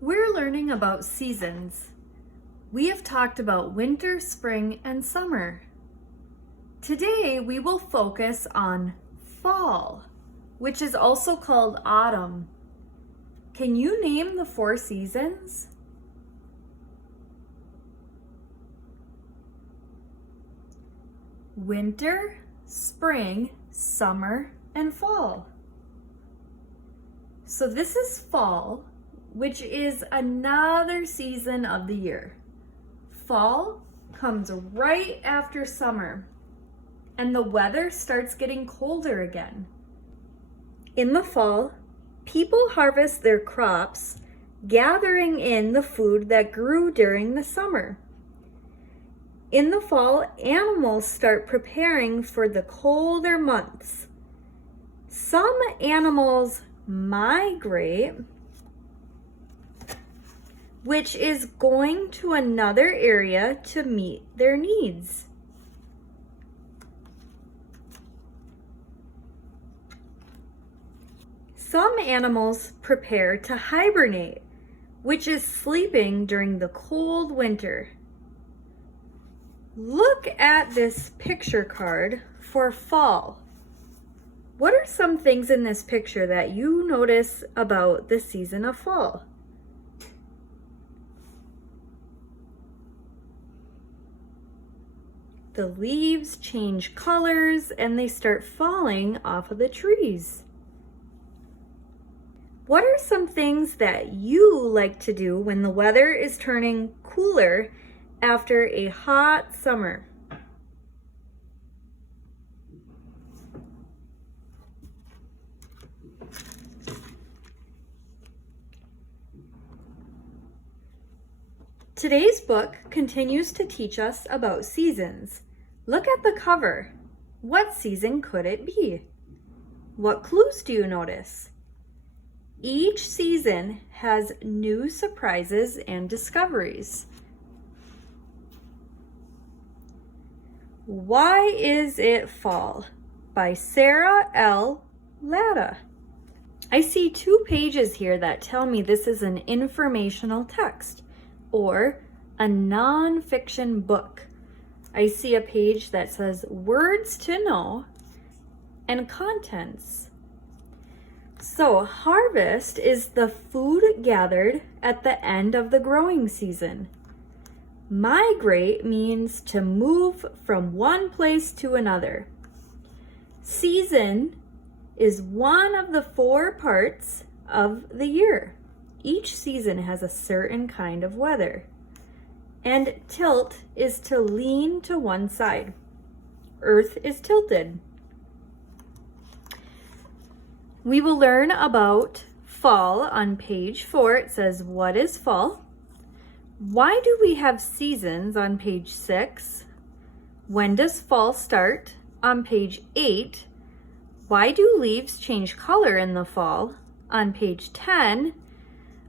We're learning about seasons. We have talked about winter, spring, and summer. Today we will focus on fall, which is also called autumn. Can you name the 4 seasons? Winter, spring, summer, and fall. So this is fall, which is another season of the year. Fall comes right after summer, and the weather starts getting colder again. In the fall, people harvest their crops, gathering in the food that grew during the summer. In the fall, animals start preparing for the colder months. Some animals migrate, which is going to another area to meet their needs. Some animals prepare to hibernate, which is sleeping during the cold winter. Look at this picture card for fall. What are some things in this picture that you notice about the season of fall? The leaves change colors and they start falling off of the trees. What are some things that you like to do when the weather is turning cooler after a hot summer? Today's book continues to teach us about seasons. Look at the cover. What season could it be? What clues do you notice? Each season has new surprises and discoveries. Why Is It Fall? By Sarah L. Latta. I see 2 pages here that tell me this is an informational text or a nonfiction book. I see a page that says words to know and contents. So harvest is the food gathered at the end of the growing season. Migrate means to move from one place to another. Season is one of the 4 parts of the year. Each season has a certain kind of weather. And tilt is to lean to one side. Earth is tilted. We will learn about fall on page 4. It says, what is fall? Why do we have seasons on page 6? When does fall start? On page 8. Why do leaves change color in the fall? On page 10.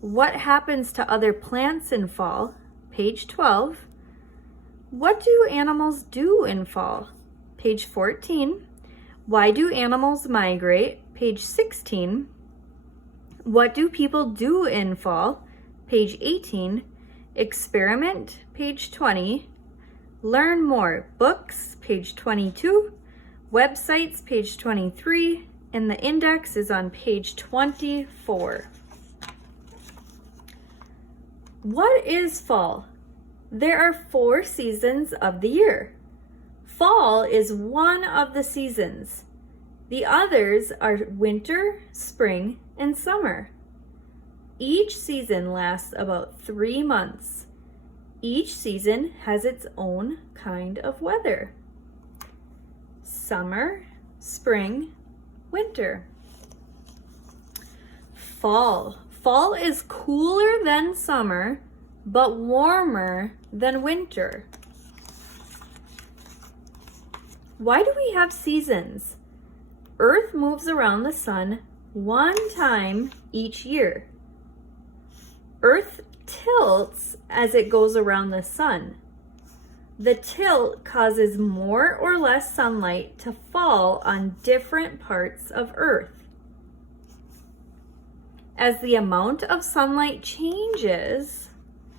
What happens to other plants in fall? Page 12. What do animals do in fall? Page 14. Why do animals migrate? Page 16. What do people do in fall? Page 18. Experiment, page 20. Learn more, books, page 22. Websites, page 23. And the index is on page 24. What is fall? There are 4 seasons of the year. Fall is one of the seasons. The others are winter, spring, and summer. Each season lasts about 3 months. Each season has its own kind of weather. Summer, spring, winter. Fall. Fall is cooler than summer, but warmer than winter. Why do we have seasons? Earth moves around the sun 1 time each year. Earth tilts as it goes around the sun. The tilt causes more or less sunlight to fall on different parts of Earth. As the amount of sunlight changes,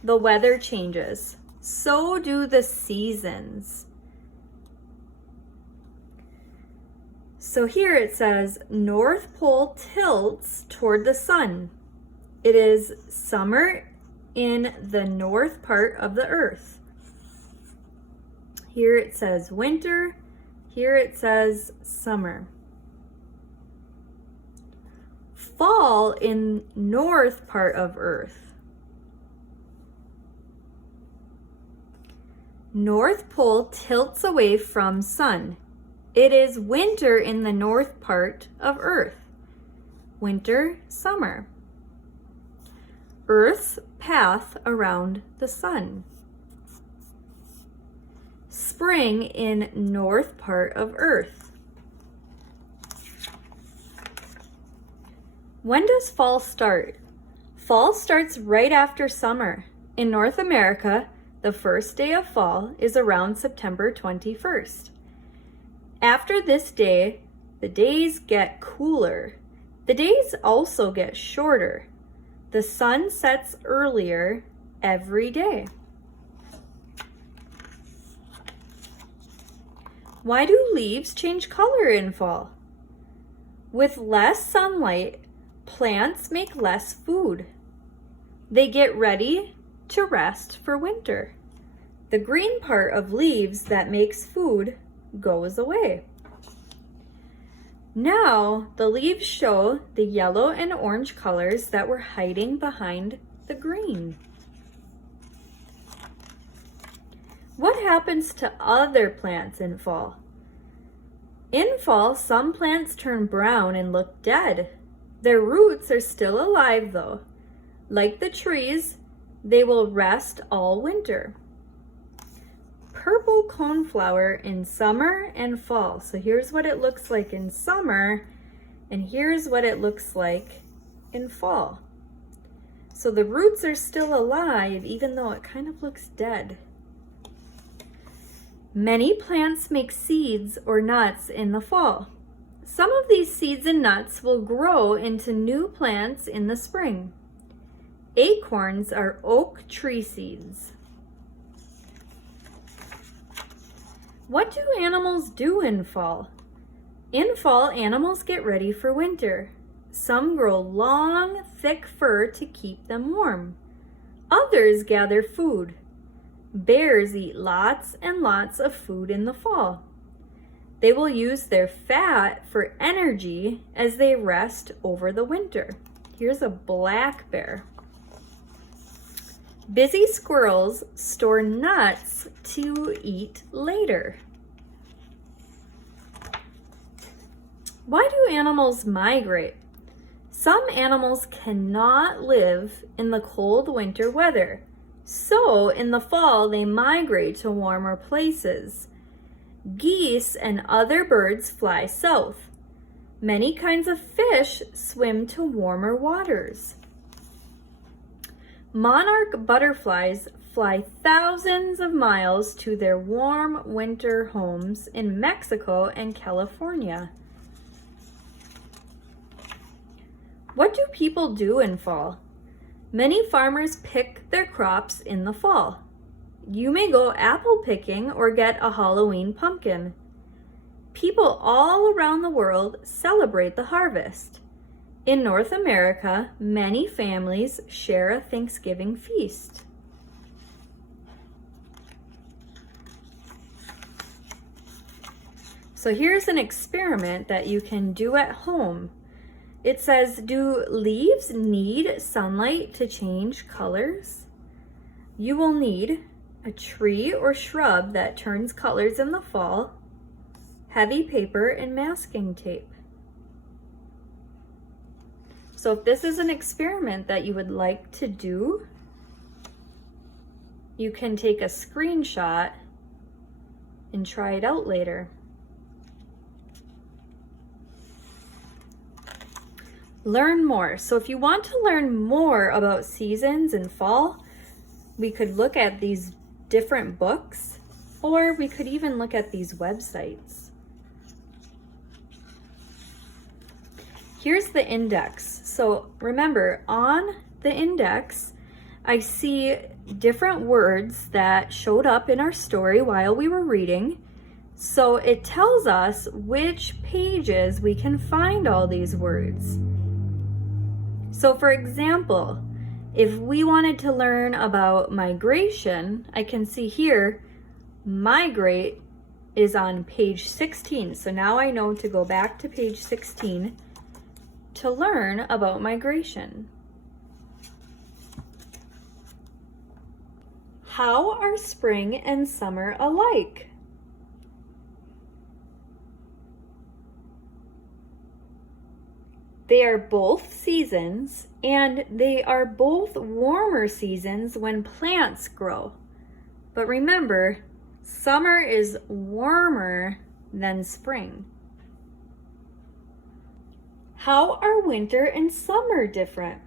the weather changes. So do the seasons. So here it says, North Pole tilts toward the sun. It is summer in the north part of the earth. Here it says winter. Here it says summer. Fall in north part of earth. North Pole tilts away from sun. It is winter in the north part of earth. Winter, summer. Earth's path around the sun. Spring in north part of earth. When does fall start? Fall starts right after summer. In North America, the first day of fall is around September 21st. After this day, the days get cooler. The days also get shorter. The sun sets earlier every day. Why do leaves change color in fall? With less sunlight, plants make less food. They get ready to rest for winter. The green part of leaves that makes food goes away. Now the leaves show the yellow and orange colors that were hiding behind the green. What happens to other plants in fall? In fall, some plants turn brown and look dead. Their roots are still alive though. Like the trees, they will rest all winter. Purple coneflower in summer and fall. So here's what it looks like in summer, and here's what it looks like in fall. So the roots are still alive even though it kind of looks dead. Many plants make seeds or nuts in the fall. Some of these seeds and nuts will grow into new plants in the spring. Acorns are oak tree seeds. What do animals do in fall? In fall, animals get ready for winter. Some grow long, thick fur to keep them warm. Others gather food. Bears eat lots and lots of food in the fall. They will use their fat for energy as they rest over the winter. Here's a black bear. Busy squirrels store nuts to eat later. Why do animals migrate? Some animals cannot live in the cold winter weather, so in the fall they migrate to warmer places. Geese and other birds fly south. Many kinds of fish swim to warmer waters. Monarch butterflies fly thousands of miles to their warm winter homes in Mexico and California. What do people do in fall? Many farmers pick their crops in the fall. You may go apple picking or get a Halloween pumpkin. People all around the world celebrate the harvest. In North America, many families share a Thanksgiving feast. So here's an experiment that you can do at home. It says, do leaves need sunlight to change colors? You will need a tree or shrub that turns colors in the fall, heavy paper, and masking tape. So if this is an experiment that you would like to do, you can take a screenshot and try it out later. Learn more. So if you want to learn more about seasons and fall, we could look at these different books, or we could even look at these websites. Here's the index. So remember, on the index, I see different words that showed up in our story while we were reading. So it tells us which pages we can find all these words. So for example, if we wanted to learn about migration, I can see here, migrate is on page 16. So now I know to go back to page 16 to learn about migration. How are spring and summer alike? They are both seasons, and they are both warmer seasons when plants grow. But remember, summer is warmer than spring. How are winter and summer different?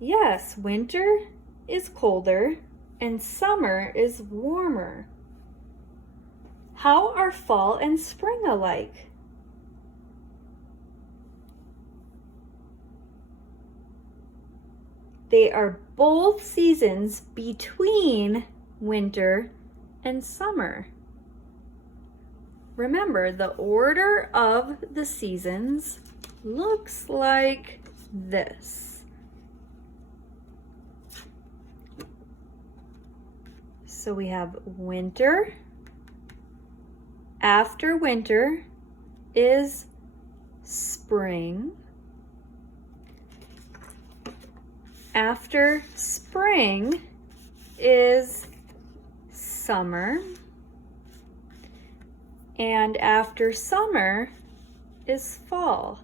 Yes, winter is colder and summer is warmer. How are fall and spring alike? They are both seasons between winter and summer. Remember, the order of the seasons looks like this. So we have winter. After winter is spring. After spring is summer. And after summer is fall.